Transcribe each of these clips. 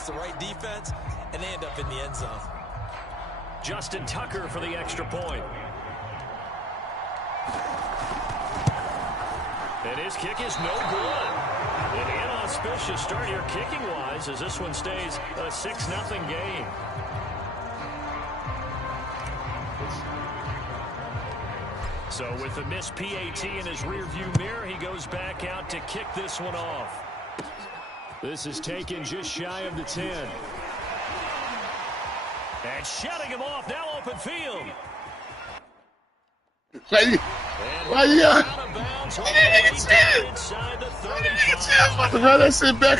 against the right defense, and they end up in the end zone. Justin Tucker for the extra point. And his kick is no good. An inauspicious start here kicking-wise as this one stays a 6-0 game. So with the missed PAT in his rearview mirror, he goes back out to kick this one off. This is taken just shy of the 10. And shutting him off, now open field. Why you got to run that shit back?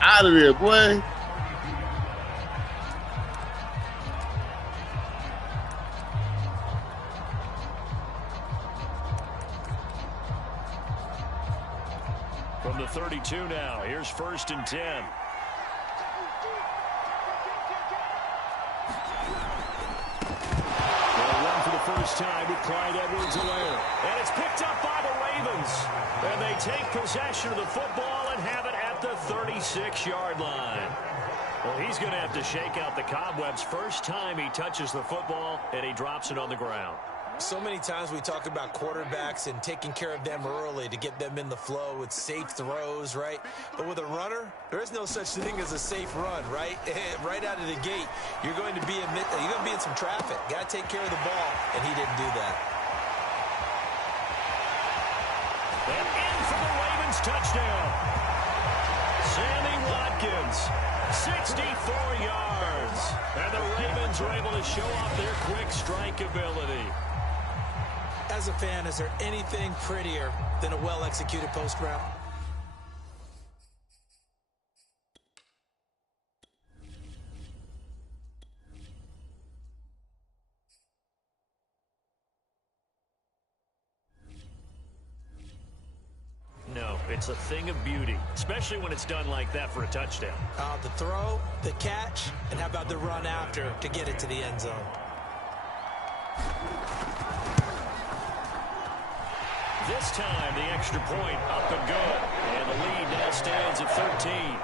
Out of here, boy. From the 32 now, here's 1st and 10. First time with Clyde Edwards-Helaire. And it's picked up by the Ravens. And they take possession of the football and have it at the 36-yard line. Well, he's going to have to shake out the cobwebs first time he touches the football, and he drops it on the ground. So many times we talk about quarterbacks and taking care of them early to get them in the flow with safe throws, right? But with a runner, there is no such thing as a safe run, right? Right out of the gate, you're going to be in some traffic. Got to take care of the ball, and he didn't do that. And in for the Ravens touchdown. Sammy Watkins, 64 yards. And the Ravens are able to show off their quick strike ability. As a fan, is there anything prettier than a well-executed post route? No, it's a thing of beauty, especially when it's done like that for a touchdown. The throw, the catch, and how about the run after to get it to the end zone? This time, the extra point up and good. And the lead now stands at 13.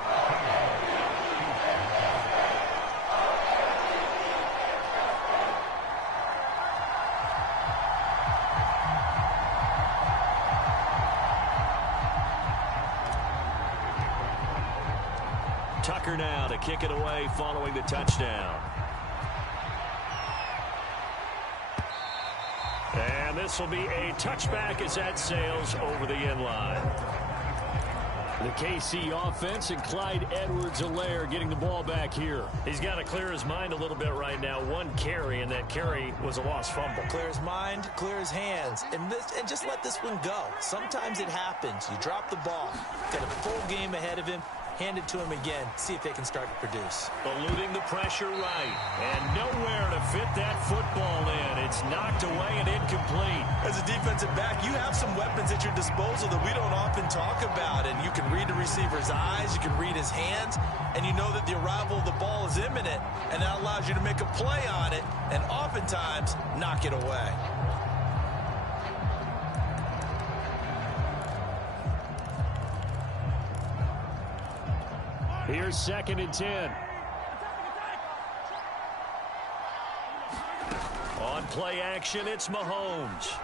Tucker now to kick it away following the touchdown. And this will be a touchback as that sails over the end line. The KC offense and Clyde Edwards-Helaire getting the ball back here. He's got to clear his mind a little bit right now. One carry, and that carry was a lost fumble. Clear his mind, clear his hands, and just let this one go. Sometimes it happens. You drop the ball. Got a full game ahead of him. Hand it to him again. See if they can start to produce. Eluding the pressure right. And nowhere to fit that football in. It's knocked away and incomplete. As a defensive back, you have some weapons at your disposal that we don't often talk about. And you can read the receiver's eyes. You can read his hands. And you know that the arrival of the ball is imminent. And that allows you to make a play on it. And oftentimes, knock it away. Here's 2nd and 10. On play action, it's Mahomes.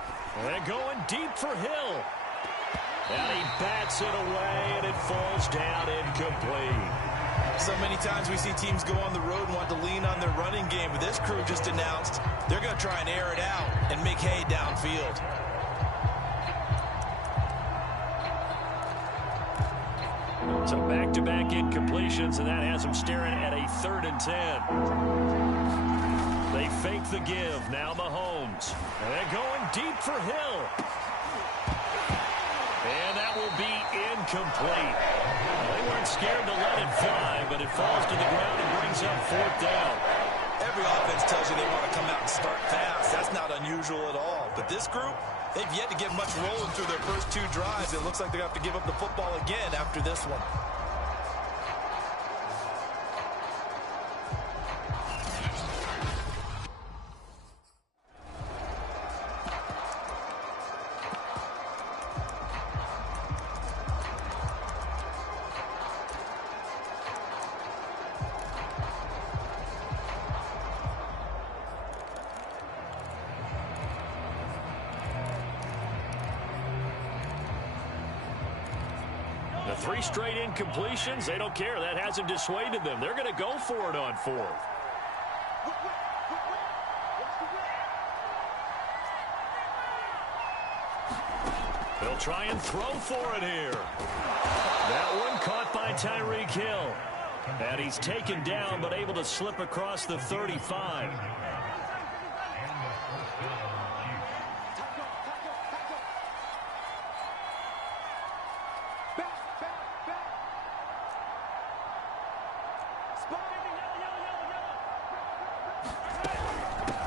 And going deep for Hill. And he bats it away, and it falls down incomplete. So many times we see teams go on the road and want to lean on their running game. But this crew just announced they're going to try and air it out and make hay downfield. So back-to-back incompletions, and that has them staring at a 3rd and 10. They fake the give. Now Mahomes. And they're going deep for Hill. And that will be incomplete. They weren't scared to let it fly, but it falls to the ground and brings up 4th down. Every offense tells you they want to come out and start fast. That's not unusual at all. But this group, they've yet to get much rolling through their first 2 drives. It looks like they have to give up the football again after this one. 3 straight incompletions, they don't care. That hasn't dissuaded them. They're going to go for it on 4th. They'll try and throw for it here. That one caught by Tyreek Hill. And he's taken down but able to slip across the 35.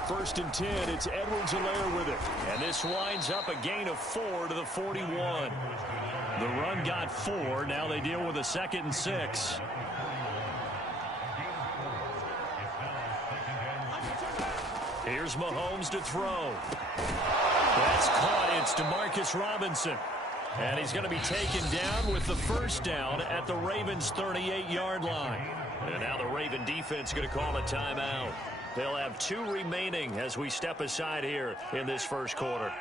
First and 10, it's Edwards-Helaire with it. And this winds up a gain of 4 to the 41. The run got 4. Now they deal with a 2nd and 6. Here's Mahomes to throw. That's caught. It's Demarcus Robinson. And he's going to be taken down with the first down at the Ravens' 38-yard line. And now the Raven defense is going to call a timeout. They'll have 2 remaining as we step aside here in this first quarter.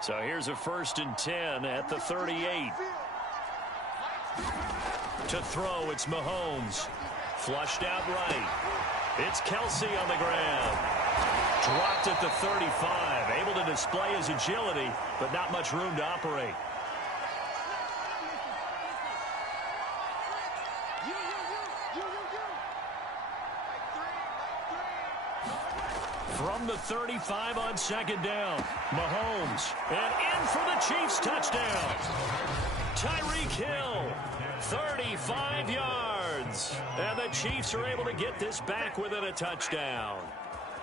So here's a 1st and 10 at the 38. To throw, it's Mahomes. Flushed out right. It's Kelsey on the ground. Dropped at the 35. Able to display his agility, but not much room to operate. From the 35 on 2nd down. Mahomes. And in for the Chiefs touchdown. Tyreek Hill. 35 yards. And the Chiefs are able to get this back within a touchdown.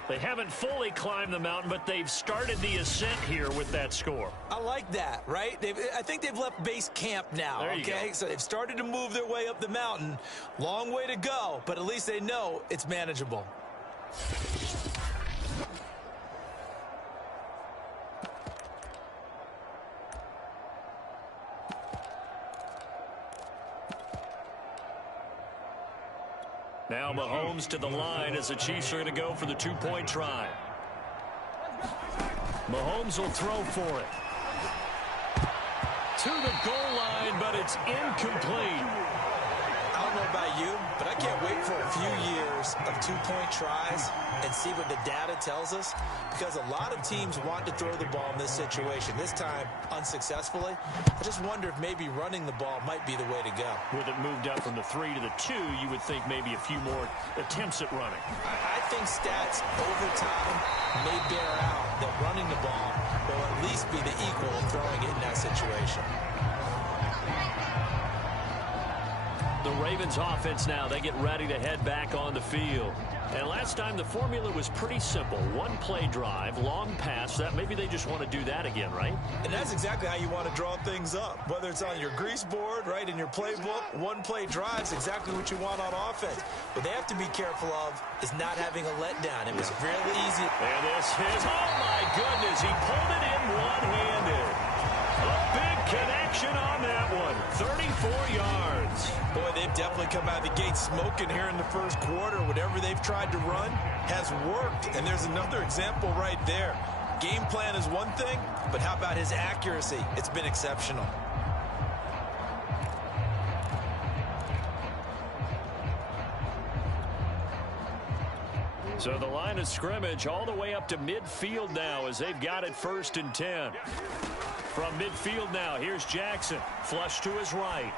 They haven't fully climbed the mountain, but they've started the ascent here with that score. I like that, right? I think they've left base camp now, okay? So they've started to move their way up the mountain. Long way to go, but at least they know it's manageable. Now Mahomes to the line as the Chiefs are going to go for the 2-point try. Mahomes will throw for it. To the goal line, but it's incomplete. I don't know about you, but I can't wait for a few years of 2-point tries and see what the data tells us, because a lot of teams want to throw the ball in this situation. This time, unsuccessfully. I just wonder if maybe running the ball might be the way to go. With it moved up from the 3 to the 2, you would think maybe a few more attempts at running. I think stats over time may bear out that running the ball will at least be the equal of throwing it in that situation. The Ravens offense now, they get ready to head back on the field. And last time the formula was pretty simple. 1-play drive, long pass. That maybe they just want to do that again, right? And that's exactly how you want to draw things up. Whether it's on your grease board, right, in your playbook, 1-play drive is exactly what you want on offense. What they have to be careful of is not having a letdown. It was fairly easy. And this is, oh my goodness, he pulled it in one-handed. A big connection on that one. 34 yards. Boy, they've definitely come out of the gate smoking here in the first quarter. Whatever they've tried to run has worked. And there's another example right there. Game plan is one thing, but how about his accuracy? It's been exceptional. So the line of scrimmage all the way up to midfield now as they've got it 1st and 10. From midfield now, here's Jackson. Flush to his right.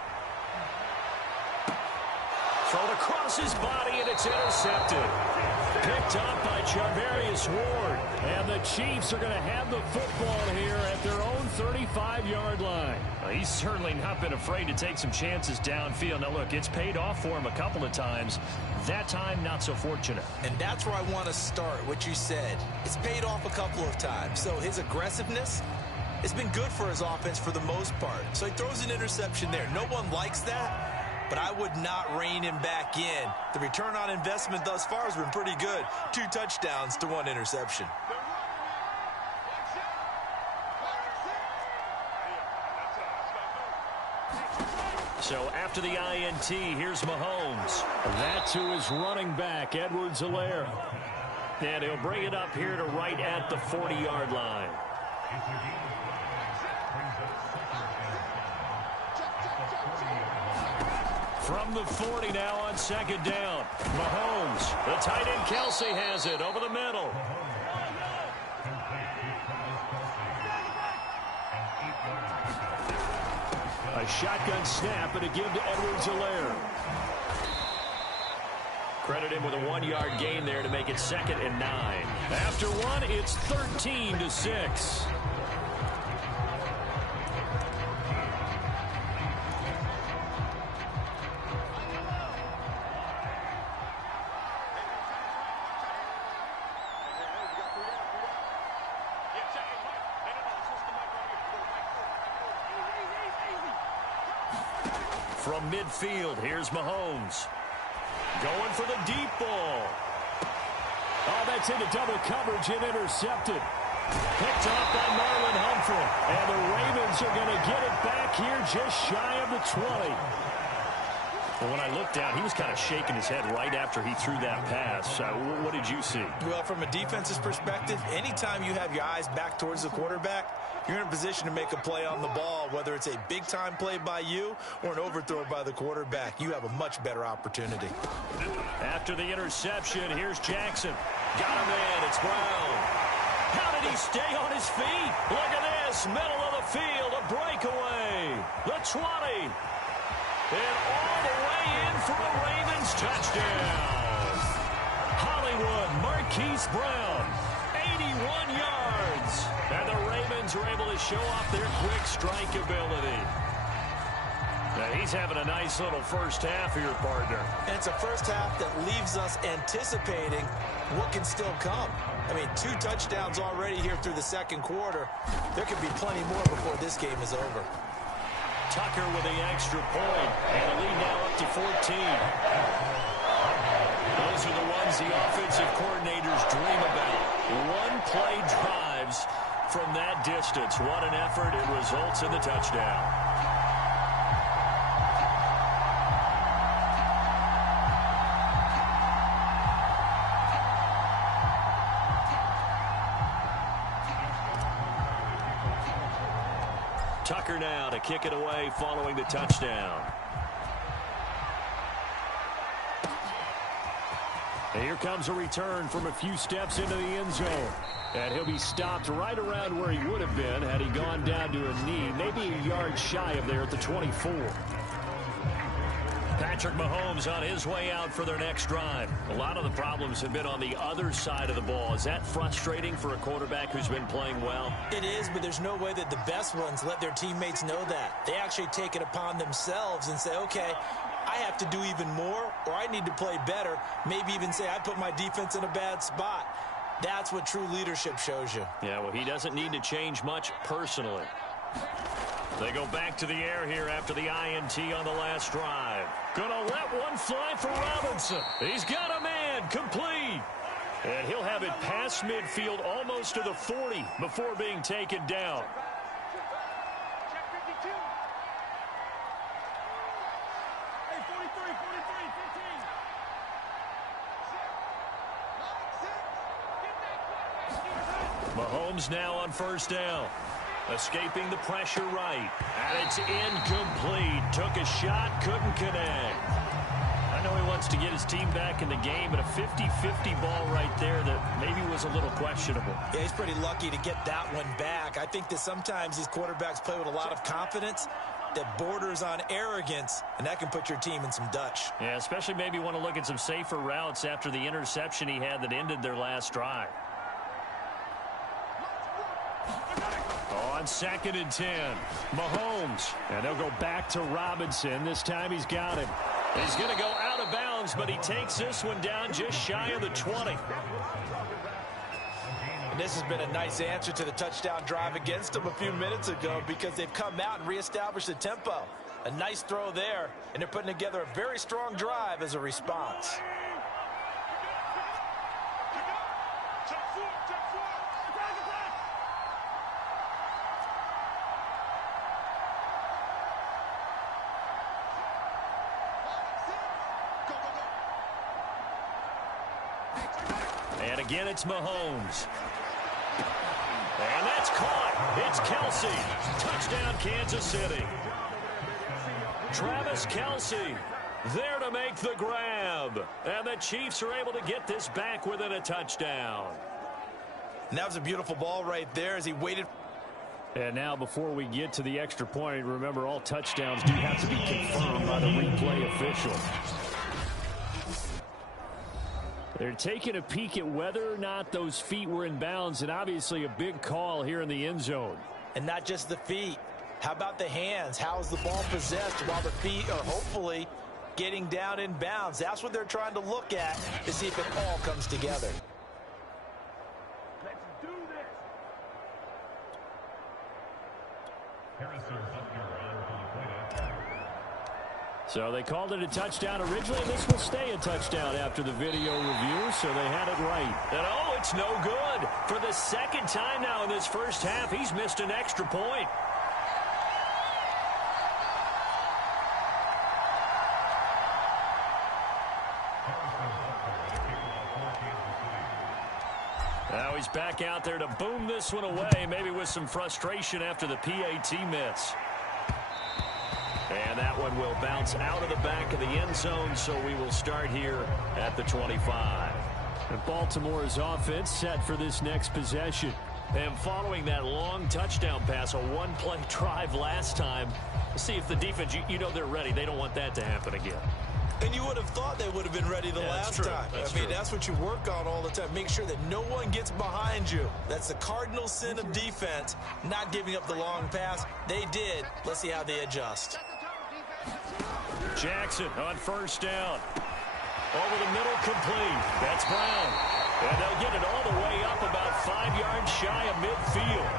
Thrown across his body, and it's intercepted. Picked up by Charvarius Ward. And the Chiefs are going to have the football here at their own 35-yard line. Well, he's certainly not been afraid to take some chances downfield. Now, look, it's paid off for him a couple of times. That time, not so fortunate. And that's where I want to start, what you said. It's paid off a couple of times. So his aggressiveness, it's been good for his offense for the most part. So he throws an interception there. No one likes that, but I would not rein him back in. The return on investment thus far has been pretty good. 2 touchdowns to 1 interception. So after the INT, here's Mahomes. That to his running back, Edwards-Helaire. And he'll bring it up here to right at the 40-yard line. From the 40 now on second down. Mahomes, the tight end Kelsey has it over the middle. A shotgun snap and a give to Edwards-Helaire. Credit him with a 1-yard gain there to make it 2nd and 9. After one, it's 13-6. From midfield, here's Mahomes. Going for the deep ball. Oh, that's into double coverage and intercepted. Picked off by Marlon Humphrey. And the Ravens are going to get it back here just shy of the 20. Well, when I looked down, he was kind of shaking his head right after he threw that pass. What did you see? Well, from a defense's perspective, anytime you have your eyes back towards the quarterback, you're in a position to make a play on the ball, whether it's a big-time play by you or an overthrow by the quarterback. You have a much better opportunity. After the interception, here's Jackson. Got him in. It's Brown. How did he stay on his feet? Look at this. Middle of the field. A breakaway. The 20. And all the way in for a Ravens touchdown. Hollywood Marquise Brown. 81 yards. And the Ravens are able to show off their quick strike ability. Now he's having a nice little first half here, partner. And it's a first half that leaves us anticipating what can still come. I mean, 2 touchdowns already here through the second quarter. There could be plenty more before this game is over. Tucker with the extra point. And a lead now up to 14. Those are the ones the offensive coordinators dream about. One-play drives from that distance. What an effort. It results in the touchdown. Tucker now to kick it away following the touchdown. And here comes a return from a few steps into the end zone. And he'll be stopped right around where he would have been had he gone down to a knee, maybe a yard shy of there at the 24. Patrick Mahomes on his way out for their next drive. A lot of the problems have been on the other side of the ball. Is that frustrating for a quarterback who's been playing well? It is, but there's no way that the best ones let their teammates know that. They actually take it upon themselves and say, okay, I have to do even more, or I need to play better. Maybe even say I put my defense in a bad spot. That's what true leadership shows you. Yeah, well, he doesn't need to change much personally. They go back to the air here after the INT on the last drive. Gonna let one fly for Robinson. He's got a man complete. And he'll have it past midfield almost to the 40 before being taken down. Mahomes now on first down. Escaping the pressure right. And it's incomplete. Took a shot, couldn't connect. I know he wants to get his team back in the game, but a 50-50 ball right there that maybe was a little questionable. Yeah, he's pretty lucky to get that one back. I think that sometimes these quarterbacks play with a lot of confidence that borders on arrogance, and that can put your team in some Dutch. Yeah, especially maybe want to look at some safer routes after the interception he had that ended their last drive. On 2nd and 10, Mahomes. And they'll go back to Robinson. This time he's got him. He's going to go out of bounds, but he takes this one down just shy of the 20. And this has been a nice answer to the touchdown drive against them a few minutes ago because they've come out and reestablished the tempo. A nice throw there, and they're putting together a very strong drive as a response. And again, it's Mahomes. And that's caught. It's Kelsey. Touchdown, Kansas City. Travis Kelsey There to make the grab. And the Chiefs are able to get this back within a touchdown. And that was a beautiful ball right there as he waited. And now before we get to the extra point, remember all touchdowns do have to be confirmed by the replay official. They're taking a peek at whether or not those feet were in bounds, and obviously a big call here in the end zone. And not just the feet. How about the hands? How is the ball possessed while the feet are hopefully getting down in bounds? That's what they're trying to look at to see if it all comes together. Let's do this. So they called it a touchdown originally. This will stay a touchdown after the video review, so they had it right. And oh, it's no good. For the second time now in this first half, he's missed an extra point. Now he's back out there to boom this one away, maybe with some frustration after the PAT miss. And that one will bounce out of the back of the end zone, so we will start here at the 25. And Baltimore's offense set for this next possession. And following that long touchdown pass, a one-play drive last time, see if the defense, you know they're ready. They don't want that to happen again. And you would have thought they would have been ready the last time. I mean, that's what you work on all the time. Make sure that no one gets behind you. That's the cardinal sin of defense, not giving up the long pass. They did. Let's see how they adjust. Jackson on first down. Over the middle, complete. That's Brown. And they'll get it all the way up about 5 yards shy of midfield.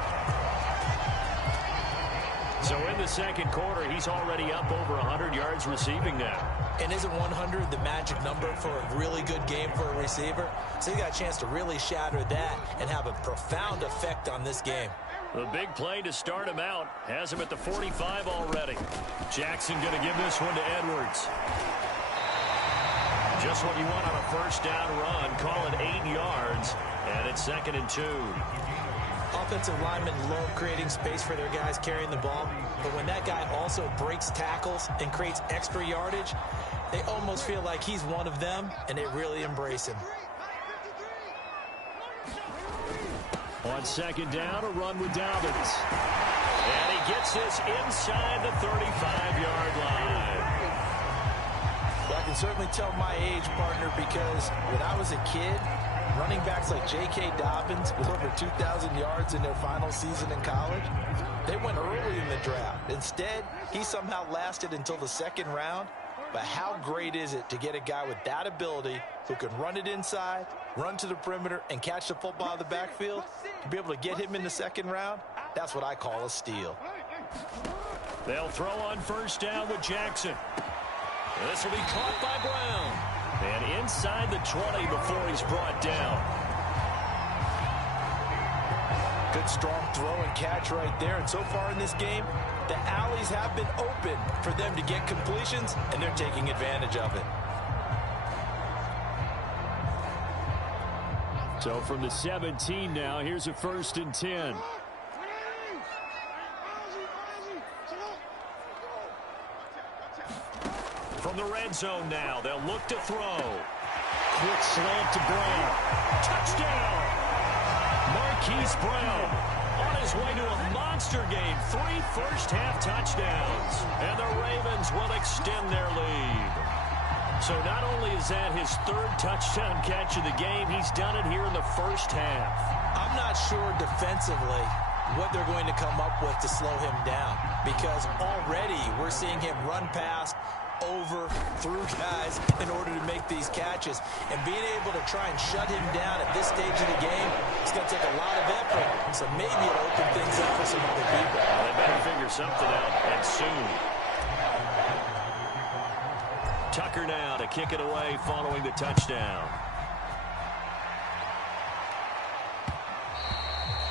So in the second quarter, he's already up over 100 yards receiving now. And isn't 100 the magic number for a really good game for a receiver? So he got a chance to really shatter that and have a profound effect on this game. The big play to start him out has him at the 45 already. Jackson going to give this one to Edwards. Just what you want on a first down run. Call it 8 yards, and it's 2nd and 2. Offensive linemen love creating space for their guys carrying the ball, but when that guy also breaks tackles and creates extra yardage, they almost feel like he's one of them, and they really embrace him. On second down, a run with Dobbins. And he gets this inside the 35-yard line. Well, I can certainly tell my age, partner, because when I was a kid, running backs like J.K. Dobbins with over 2,000 yards in their final season in college, they went early in the draft. Instead, he somehow lasted until the second round. But how great is it to get a guy with that ability who can run it inside, run to the perimeter, and catch the football out of the backfield? To be able to get him in the second round, that's what I call a steal. They'll throw on first down with Jackson. This will be caught by Brown. And inside the 20 before he's brought down. Good strong throw and catch right there. And so far in this game, the alleys have been open for them to get completions, and they're taking advantage of it. So from the 17 now, here's a 1st and 10. From the red zone now, they'll look to throw. Quick slant to Brown. Touchdown! Marquise Brown on his way to a monster game. 3 first-half touchdowns. And the Ravens will extend their lead. So not only is that his 3rd touchdown catch of the game, he's done it here in the first half. I'm not sure defensively what they're going to come up with to slow him down, because already we're seeing him run past, over, through guys in order to make these catches. And being able to try and shut him down at this stage of the game, it's going to take a lot of effort. So maybe it'll open things up for some other people. Well, they better figure something out, and soon. Tucker now to kick it away following the touchdown.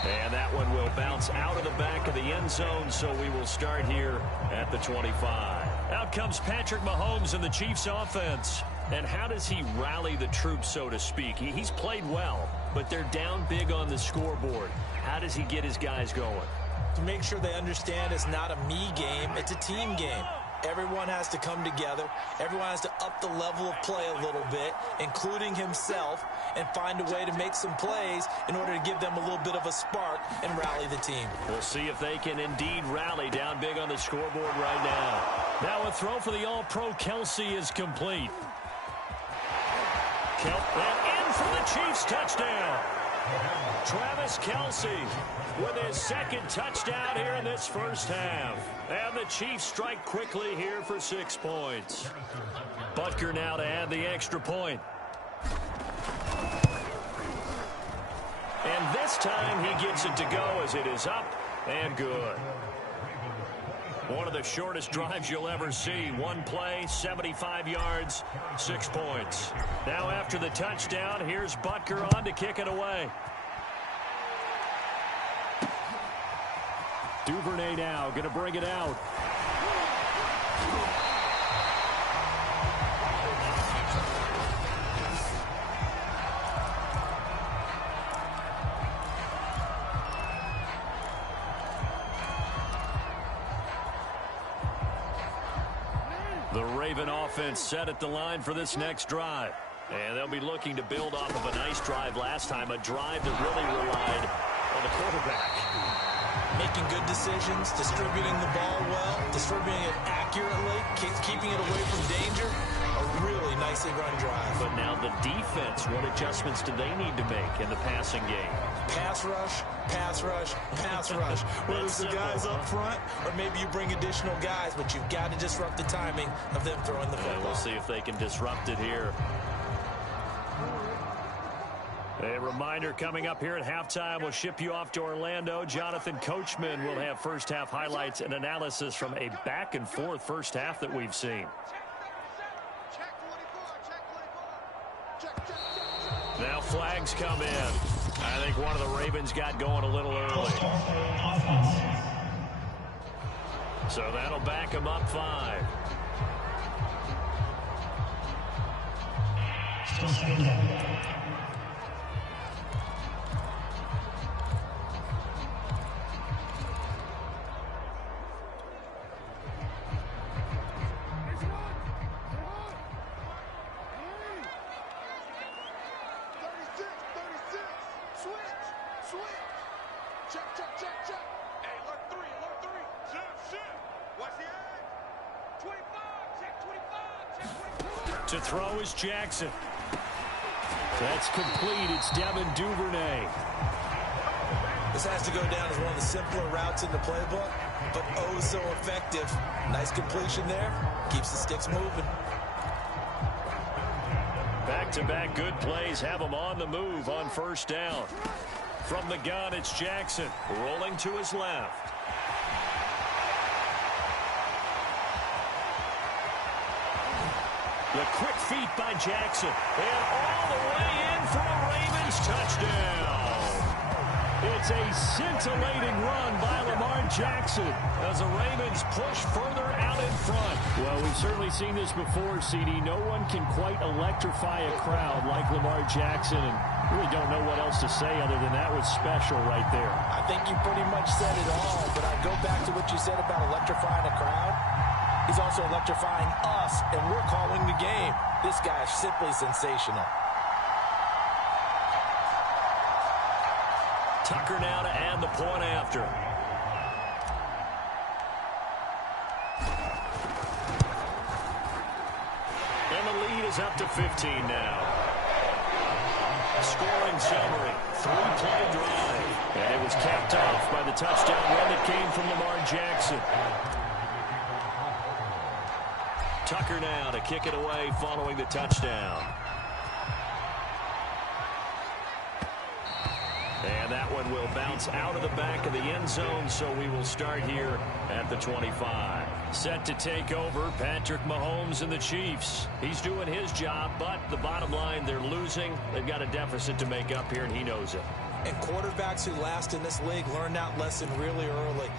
And that one will bounce out of the back of the end zone, so we will start here at the 25. Out comes Patrick Mahomes and the Chiefs offense. And how does he rally the troops, so to speak? He's played well, but they're down big on the scoreboard. How does he get his guys going? To make sure they understand it's not a me game, it's a team game. Everyone has to come together. Everyone has to up the level of play a little bit, including himself, and find a way to make some plays in order to give them a little bit of a spark and rally the team. We'll see if they can indeed rally down big on the scoreboard right now. Now a throw for the All-Pro Kelsey is complete. And in for the Chiefs touchdown. Travis Kelsey with his second touchdown here in this first half. And the Chiefs strike quickly here for 6 points. Butker now to add the extra point. And this time he gets it to go as it is up and good. One of the shortest drives you'll ever see. One play, 75 yards, 6 points. Now after the touchdown, here's Butker on to kick it away. Duvernay now going to bring it out. The Raven offense set at the line for this next drive. And they'll be looking to build off of a nice drive last time, a drive that really relied on the quarterback. Making good decisions, distributing the ball well, distributing it accurately, keeping it away from danger. A really nicely run drive. But now the defense, what adjustments do they need to make in the passing game? Pass rush, pass rush, pass rush. Whether it's the guys up front or maybe you bring additional guys, but you've got to disrupt the timing of them throwing the football. And we'll see if they can disrupt it here. A reminder coming up here at halftime, we'll ship you off to Orlando. Jonathan Coachman will have first half highlights and analysis from a back and forth first half that we've seen. Now flags come in. I think one of the Ravens got going a little early. So that'll back them up 5. To throw is Jackson. That's complete. It's Devin Duvernay. This has to go down as one of the simpler routes in the playbook, but oh so effective. Nice completion there. Keeps the sticks moving. Back-to-back good plays have them on the move on first down. From the gun, it's Jackson rolling to his left. The quick feet by Jackson. And all the way in for a Ravens touchdown. It's a scintillating run by Lamar Jackson as the Ravens push further out in front. Well, we've certainly seen this before, CD. No one can quite electrify a crowd like Lamar Jackson, and really don't know what else to say other than that was special right there. I think you pretty much said it all, but I go back to what you said about electrifying a crowd. He's also electrifying us, and we're calling the game. This guy is simply sensational. Tucker now to add the point after. And the lead is up to 15 now. Scoring summary, 3-play drive. And it was capped off by the touchdown run that came from Lamar Jackson. Tucker now to kick it away following the touchdown. And that one will bounce out of the back of the end zone, so we will start here at the 25. Set to take over, Patrick Mahomes and the Chiefs. He's doing his job, but the bottom line, they're losing. They've got a deficit to make up here, and he knows it. And quarterbacks who last in this league learned that lesson really early.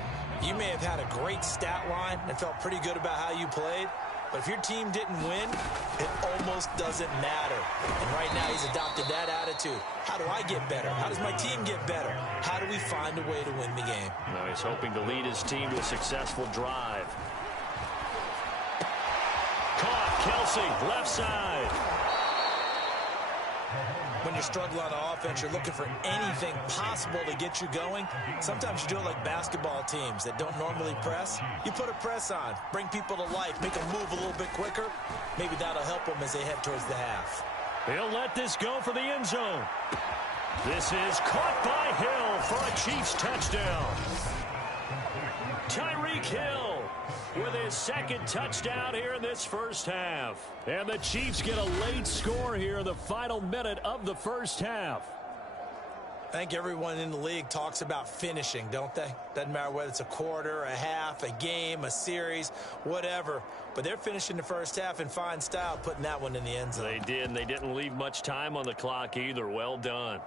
You may have had a great stat line and felt pretty good about how you played, but if your team didn't win, it almost doesn't matter. And right now he's adopted that attitude. How do I get better? How does my team get better? How do we find a way to win the game? Now he's hoping to lead his team to a successful drive. Kelsey, left side. When you're struggling on offense, you're looking for anything possible to get you going. Sometimes you do it like basketball teams that don't normally press. You put a press on, bring people to life, make them move a little bit quicker. Maybe that'll help them as they head towards the half. He'll let this go for the end zone. This is caught by Hill for a Chiefs touchdown. Tyreek Hill with his second touchdown here in this first half. And the Chiefs get a late score here in the final minute of the first half. I think everyone in the league talks about finishing, don't they? Doesn't matter whether it's a quarter, a half, a game, a series, whatever. But they're finishing the first half in fine style, putting that one in the end zone. They did, and they didn't leave much time on the clock either. Well done.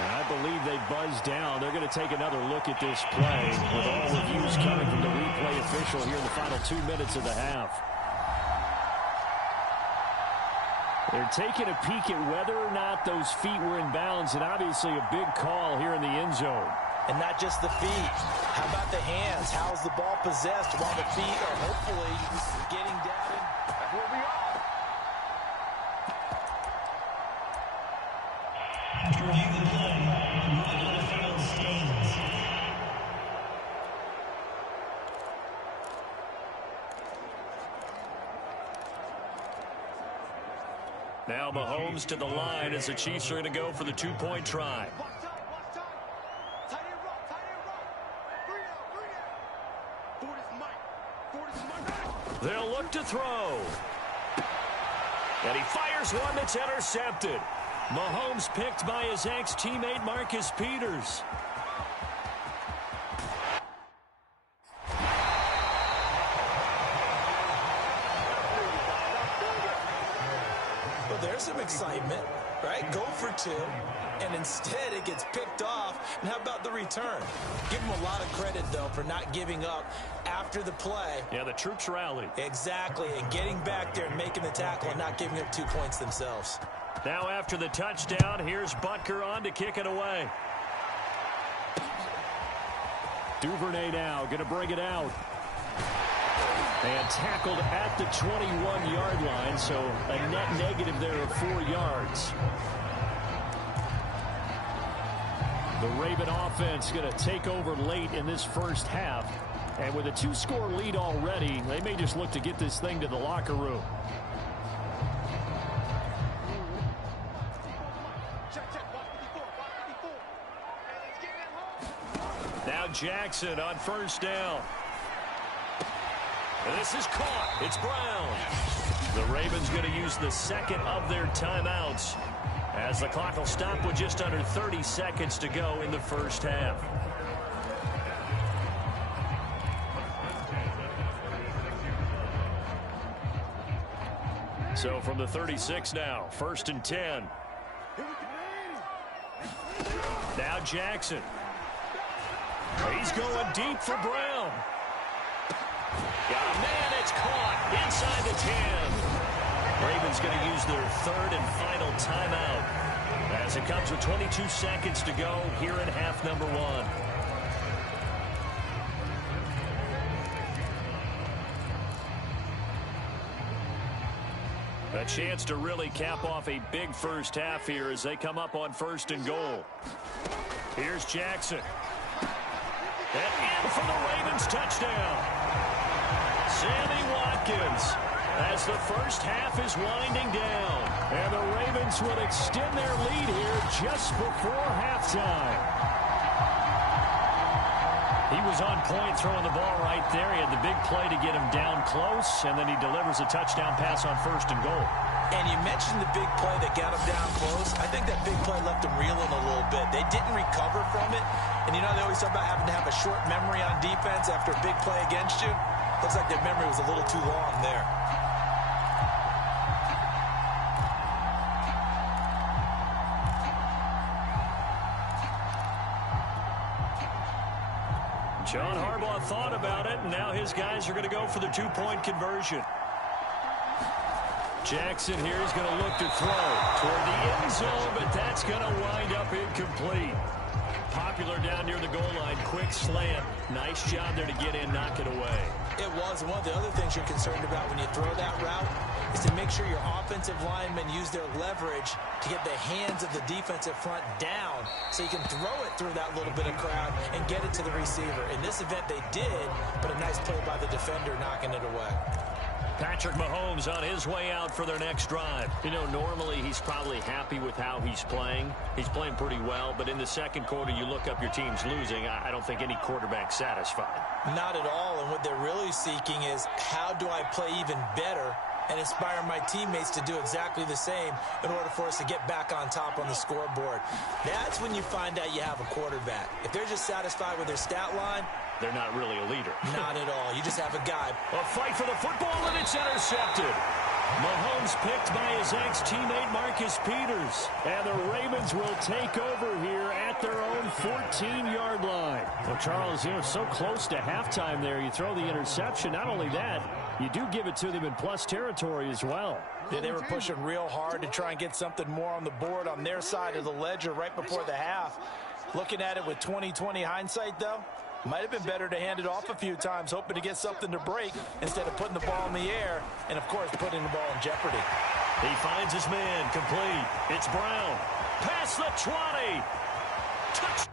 I believe they buzzed down. They're going to take another look at this play with all reviews coming from the replay official here in the final 2 minutes of the half. They're taking a peek at whether or not those feet were in bounds, and obviously a big call here in the end zone. And not just the feet. How about the hands? How's the ball possessed while the feet are hopefully getting down? That's where we are. To review the play, moving on the field stands. Now Mahomes to the line as the Chiefs are going to go for the two-point try. They'll look to throw. And he fires one that's intercepted. Mahomes picked by his ex-teammate Marcus Peters. Well, there's some excitement, right? Go for two, and instead it gets picked off. And how about the return? Give him a lot of credit, though, for not giving up after the play. Yeah, the troops rallied. Exactly, and getting back there and making the tackle and not giving up 2 points themselves. Now after the touchdown, here's Butker on to kick it away. Duvernay now going to bring it out. And tackled at the 21-yard line, so a net negative there of 4 yards. The Raven offense going to take over late in this first half. And with a 2-score lead already, they may just look to get this thing to the locker room. Now Jackson on first down. And this is caught. It's Brown. The Ravens going to use the second of their timeouts as the clock will stop with just under 30 seconds to go in the first half. So from the 36 now, 1st and 10. Now Jackson. He's going deep for Brown. Got a man, it's caught inside the 10. Ravens going to use their third and final timeout as it comes with 22 seconds to go here in half number 1. A chance to really cap off a big first half here as they come up on 1st and goal. Here's Jackson. And in for the Ravens touchdown. Sammy Watkins as the first half is winding down. And the Ravens will extend their lead here just before halftime. He was on point throwing the ball right there. He had the big play to get him down close, and then he delivers a touchdown pass on 1st and goal. And you mentioned the big play that got him down close. I think that big play left him reeling a little bit. They didn't recover from it. And you know, they always talk about having to have a short memory on defense after a big play against you. Looks like their memory was a little too long there. John Harbaugh thought about it, and now his guys are going to go for the 2-point conversion. Jackson here is going to look to throw toward the end zone, but that's going to wind up incomplete. Popular down near the goal line. Quick slant. Nice job there to get in, knock it away. It was. One of the other things you're concerned about when you throw that route is to make sure your offensive linemen use their leverage to get the hands of the defensive front down so you can throw it through that little bit of crowd and get it to the receiver. In this event, they did, but a nice play by the defender knocking it away. Patrick Mahomes on his way out for their next drive. You know, normally he's probably happy with how he's playing. He's playing pretty well, but in the second quarter, you look up your team's losing. I don't think any quarterback's satisfied. Not at all, and what they're really seeking is how do I play even better and inspire my teammates to do exactly the same in order for us to get back on top on the scoreboard. That's when you find out you have a quarterback. If they're just satisfied with their stat line, they're not really a leader. Not at all. You just have a guy. A fight for the football, and it's intercepted. Mahomes picked by his ex-teammate Marcus Peters. And the Ravens will take over here at their own 14-yard line. Well, Charles, you know, so close to halftime there. You throw the interception. Not only that, you do give it to them in plus territory as well. Yeah, they were pushing real hard to try and get something more on the board on their side of the ledger right before the half. Looking at it with 20/20 hindsight, though, might have been better to hand it off a few times, hoping to get something to break instead of putting the ball in the air and, of course, putting the ball in jeopardy. He finds his man complete. It's Brown. Past the 20. Touchdown.